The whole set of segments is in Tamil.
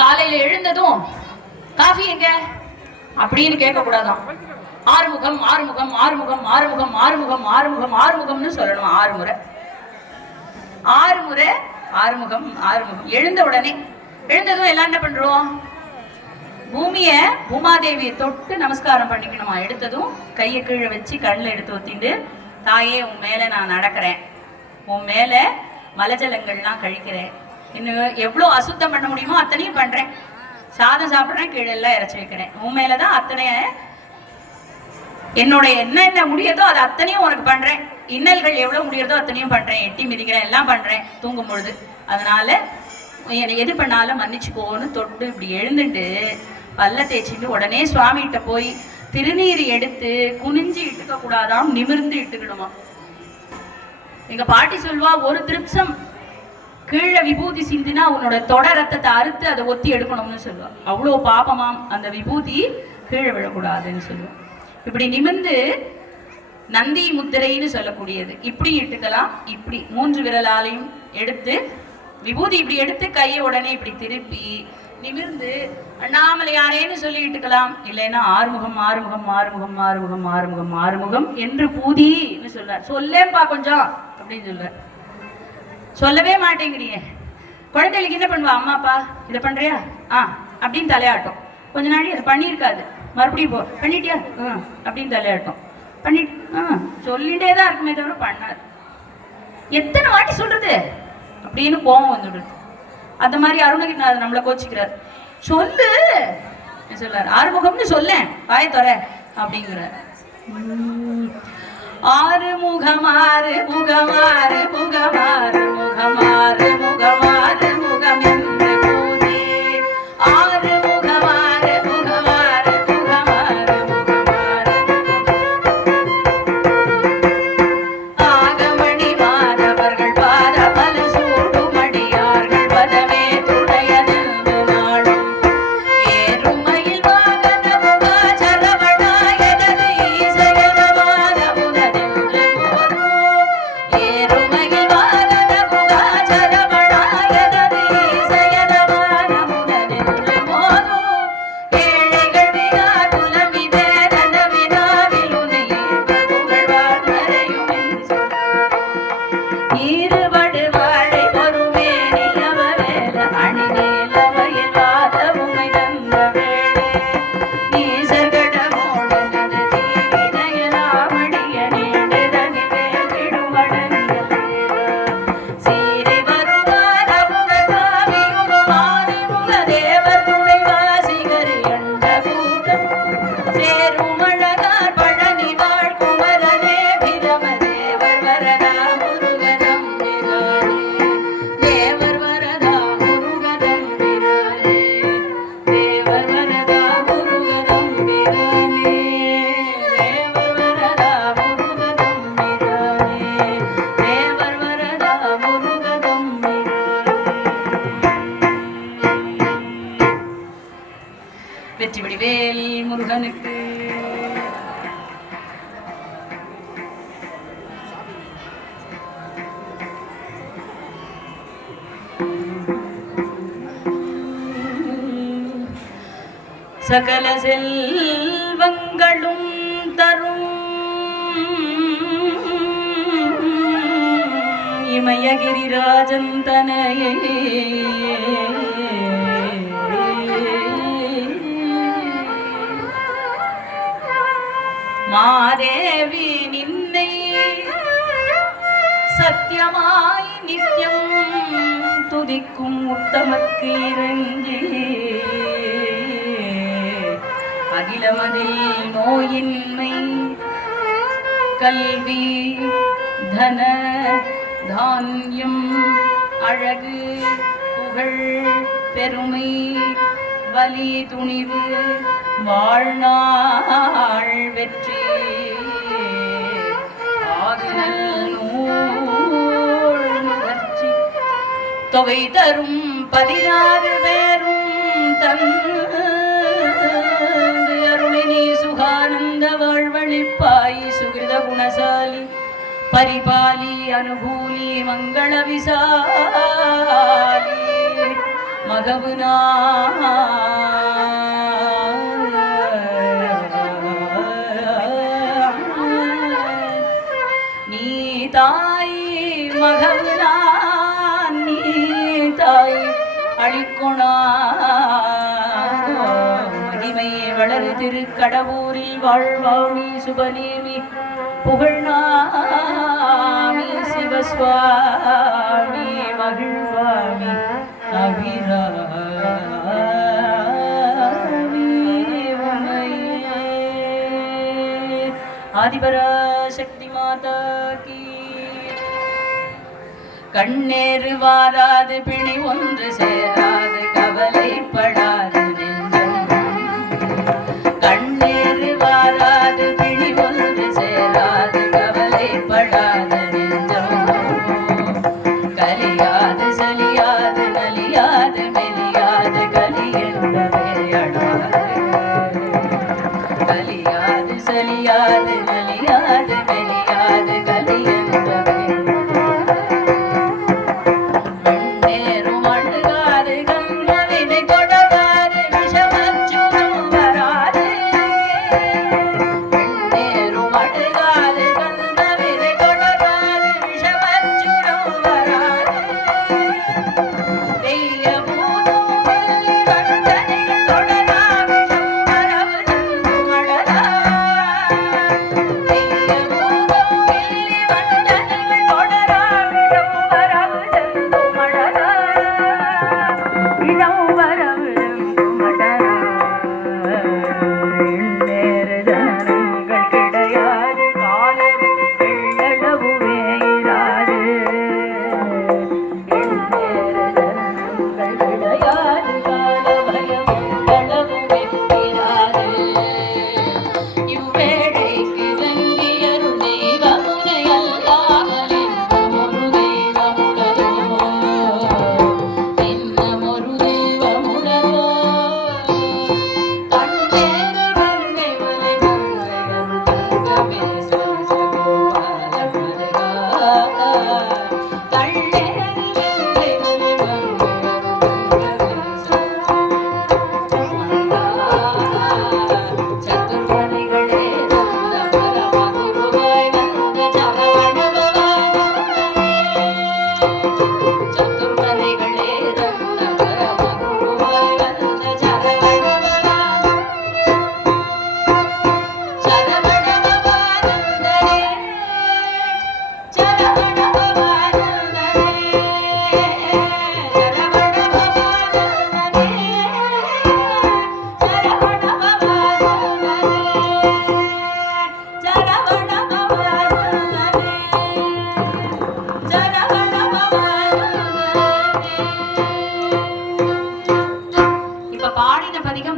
காலையில எழுந்ததும் காஃபி எங்க அப்படின்னு கேட்க கூடாதான். ஆறுமுகம் ஆறுமுகம் ஆறுமுகம் ஆறுமுகம் ஆறுமுகம் ஆறுமுகம் ஆறுமுகம்னு சொல்லணும். 6 முறை 6 முறை ஆறுமுகம் ஆறுமுகம். எழுந்த உடனே எழுந்ததும் எல்லாம் என்ன பண்றோம்? பூமிய பூமாதேவியை தொட்டு நமஸ்காரம் பண்ணிக்கணுமா. எடுத்ததும் கையை கீழே வச்சு கண்ணில் எடுத்து ஒத்திண்டு, தாயே உன் மேல நான் நடக்கிறேன், உன் மேல மலஜலங்கள்லாம் கழிக்கிறேன், இன்னும் எவ்வளோ அசுத்தம் பண்ண முடியுமோ அத்தனையும் பண்றேன், சாதம் சாப்பிட்றேன், கீழே எல்லாம் இறைச்சி வைக்கிறேன், உன் மேலதான் அத்தனை என்னுடைய என்ன முடியதோ அது அத்தனையும் உனக்கு பண்றேன், இன்னல்கள் எவ்வளவு முடியறதோ அத்தனையும் பண்றேன், எட்டி மிதிக்கிறேன், எல்லாம் பண்றேன் தூங்கும் பொழுது, அதனால என்னை எது பண்ணாலும் மன்னிச்சுக்கோன்னு தொட்டு இப்படி எழுந்துட்டு பல்ல தேய்ச்சிட்டு உடனே சுவாமிகிட்ட போய் திருநீர் எடுத்து குனிஞ்சு இட்டுக்க கூடாதாம், நிமிர்ந்து இட்டுக்கணுமா. எங்க பாட்டி சொல்வா, ஒரு திருப்சம் கீழே விபூதி சிந்தினா உன்னோட தொட ரத்தத்தை அறுத்து அதை ஒத்தி எடுக்கணும்னு சொல்லுவா. அவ்வளோ பாபமாம் அந்த விபூதி கீழே விழக்கூடாதுன்னு சொல்லுவா. இப்படி நிமிர்ந்து நந்தி முத்திரைன்னு சொல்லக்கூடியது இப்படி இட்டுக்கலாம். இப்படி 3 விரலாலையும் எடுத்து விபூதி இப்படி எடுத்து கையை உடனே இப்படி திருப்பி நிமிர்ந்து அண்ணாமலையாரேன்னு சொல்லி இட்டுக்கலாம். இல்லைன்னா ஆறுமுகம் ஆறுமுகம் ஆறுமுகம் ஆறுமுகம் ஆறுமுகம் ஆறுமுகம் என்று பூதின்னு சொல்றார். சொல்லேப்பா கொஞ்சம் அப்படின்னு சொல்ற. சொல்லவே மாட்டேங்கிறீங்க. குழந்தைகளுக்கு என்ன பண்ணுவா, அம்மாப்பா இதை பண்றியா அப்படின்னு தலையாட்டும். கொஞ்ச நாளை அது பண்ணியிருக்காது, மறுபடியும் போ பண்ணிட்டியா அப்படின்னு தலையாட்டும். பண்ணிட்டு சொல்லிட்டே தான் இருக்குமே தவிர பண்ணாது. எத்தனை வாட்டி சொல்றது அப்படின்னு கோபம் வந்துடுது. அந்த மாதிரி அருணகிரிநாதர் நம்மளை கோச்சிக்கிறார். சொல்லு சொல்றாரு, ஆறுமுகம்னு சொல்ல வாய தோற அப்படிங்கிறார். ஆறுமுகமாறு முகமாறு முகமாறு முகமாறு முகமாறு முகம் என்று பூதி ஆறுமுகமாறு முகமாறு முகமாறு முகமாறு ஆகமணி மாதவர்கள் பாத பல சூடும் அடியார்கள் பதமே துணையதென்று நாடும் ஏறுமையில் வாகன முகாச்சரவணாயனது ஈசையனவாத முனதென்று போதும் ஏறுமையில் வாகன முகாச்சரவணாயனது ஈசையனவாத முனதென்று போதும் ஏழைகள் வினா குலமிதே தனவினாவில் உனையே புகழ்வார் மறையும் என்று ஈறுபடு வாழை பொறுமே நிலவவேல அணிநேலவையில் வாத உமை தந்த வேளே ஈசர்கடமோடனது தீவினையலாமடிய நீண்டு தனிவே விடுவடங்கலே சீறி வருவார் அமுதகாவியும் ஆதிமுக தேவர் துணைவாசிகர் என்ற கூட்டம் சேரும் அழகார் பழனி வாழ் குமரனே பிரம தேவர் வரதா முருகனம் பிரானே தேவர் வரதா முருகனம் பிரானே தேவர் வரதா முருகனம் பிரானே தேவர் வரதா முருகனம் பிரானே தேவர் வரதா முருகனம் பிரானே. வெற்றி வடிவேல் முருகனுக்கு. சகல செல்வங்களும் தரும் இமயகிரிராஜன் தனையே மாதேவி நின்னை சத்தியமாய் நித்தியம் துதிக்கும் உத்தமக்கு இறங்கி அகிலமதில் நோயின்மை கல்வி தன தானியம் அழகு புகழ் பெருமை வலி துணிவு வாழ்நாள் வெற்றி ஆகுதல் நூல் முகர்ச்சி தொகை தரும் 16 பேரும் தந்து அருளினி சுகானந்த வாழ்வழிப்பாய் சுகிருத குணசாலி परिपाली अनुकूली मंगल विशाली मगवना नीताई मगवना नीताई अलिकोणा महिமை வளரு திருக்கடவூரில் வாழ்வாழி சுபநேமி புகழ்நாமி சிவஸ்வாமி மகிழ்வாமி அபிராமி உமையே ஆதிபராசக்தி மாதா கீ கண்ணேறு வாராது பிணி ஒன்று சேராது கவலைப்படாது கண்ணேறு வாராது பிணி ஒன்று சேராது கவலைப்படாது கலியாது சலியாது நலியாது மெலியாது கலி என்பவே அடாது கலியாது சலியாது நலியாது மெலியாது கலி என்பவே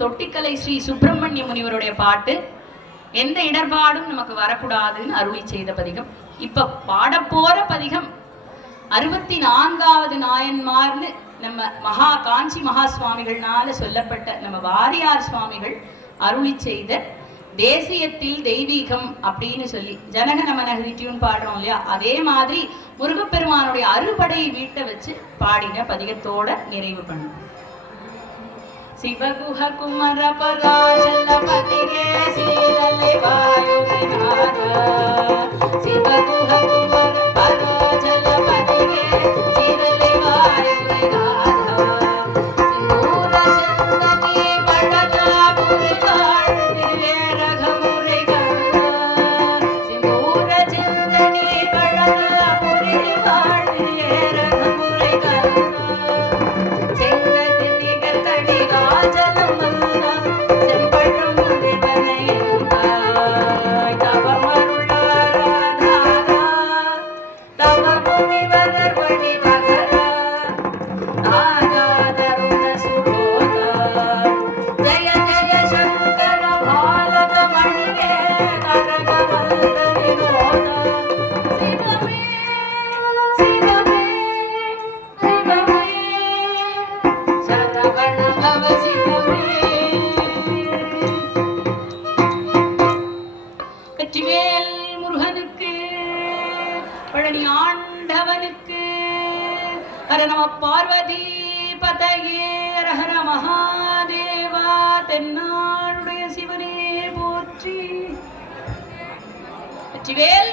தொட்டிக்கலை ஸ்ரீ சுப்பிரமணிய முனிவருடைய பாட்டு. எந்த இடர்பாடும் நமக்கு வரக்கூடாதுன்னு அருளி செய்த பதிகம். இப்ப பாடப்போற பதிகம் 64வது நாயன்மார்னு நம்ம காஞ்சி மகா சுவாமிகள்னால சொல்லப்பட்ட நம்ம வாரியார் சுவாமிகள் அருளி செய்த தேசியத்தில் தெய்வீகம் அப்படின்னு சொல்லி ஜனகனமனஹரி டியூன் பாடுறோம் இல்லையா, அதே மாதிரி முருகப்பெருமானுடைய அறுபடை வீட்டை வச்சு பாடின பதிகத்தோட நிறைவு பண்ணும். शिवगुह कुमर पराशल पतिगे सीरले वायु विहार शिवगुह कुमर पराशल पतिगे सीरले वायु विहार सिंदूर चंदनी पड़ता मुरगाड़ दिव्य रघ मुरगाड़ सिंदूर चंदनी पड़ता मुरगाड़ दिव्य रघ मुरगाड़ Viva வெற்றிவேல் முருகனுக்கு, பழனி ஆண்டவனுக்கு, ஹர நம பார்வதி பதையே, ஹர மகாதேவா, தென்னாடுடைய சிவனே போற்றி. வெற்றிவேல்